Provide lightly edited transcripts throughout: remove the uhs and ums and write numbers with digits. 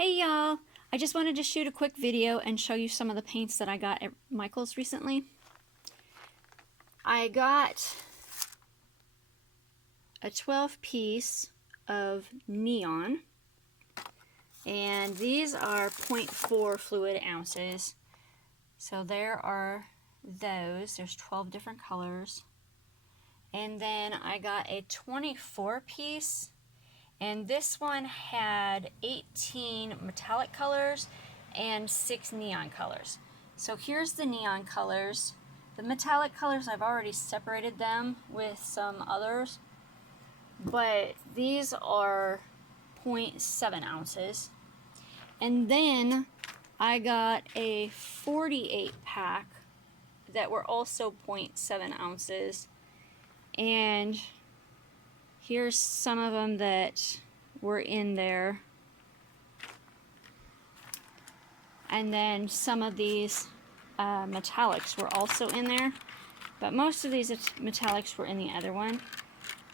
Hey y'all! I just wanted to shoot a quick video and show you some of the paints that I got at Michael's recently. I got a 12-piece of neon, and these are 0.4 fluid ounces. So there are those. There's 12 different colors. And then I got a 24-piece. And this one had 18 metallic colors and 6 neon colors. So here's the neon colors. The metallic colors, I've already separated them with some others, but these are 0.7 ounces. And then I got a 48 pack that were also 0.7 ounces. And here's some of them that were in there. And then some of these metallics were also in there. But most of these metallics were in the other one.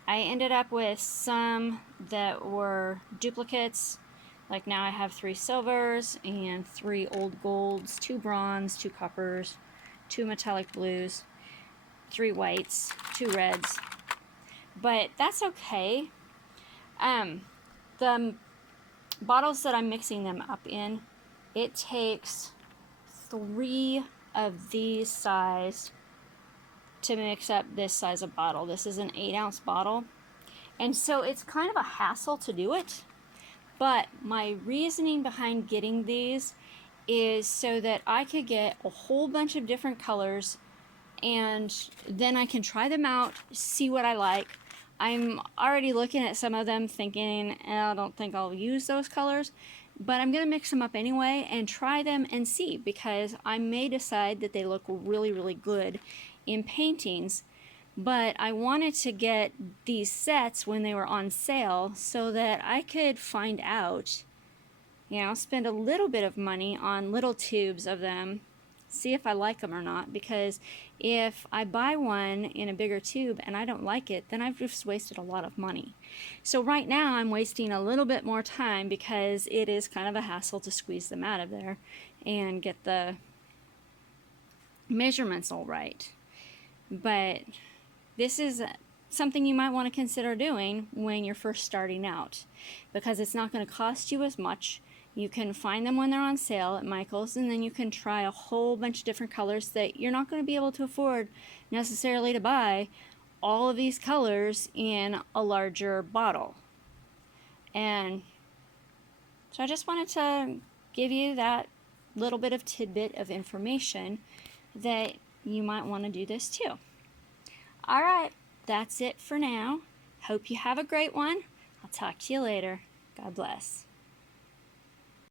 I ended up with some that were duplicates. Like now I have 3 silvers and 3 old golds, 2 bronze, 2 coppers, 2 metallic blues, 3 whites, 2 reds. But that's okay. The bottles that I'm mixing them up in, it takes 3 of these size to mix up this size of bottle. This is an 8-ounce bottle, and so it's kind of a hassle to do it. But my reasoning behind getting these is so that I could get a whole bunch of different colors, and then I can try them out, see what I like. I'm already looking at some of them thinking, I don't think I'll use those colors, but I'm going to mix them up anyway and try them and see, because I may decide that they look really, really good in paintings. But I wanted to get these sets when they were on sale so that I could find out, spend a little bit of money on little tubes of them, see if I like them or not, because if I buy one in a bigger tube and I don't like it, then I've just wasted a lot of money. So right now I'm wasting a little bit more time because it is kind of a hassle to squeeze them out of there and get the measurements all right. But this is something you might want to consider doing when you're first starting out, because it's not going to cost you as much. You can find them when they're on sale at Michael's, and then you can try a whole bunch of different colors that you're not going to be able to afford necessarily to buy all of these colors in a larger bottle. And so I just wanted to give you that little bit of tidbit of information that you might want to do this too. Alright, that's it for now. Hope you have a great one. I'll talk to you later. God bless.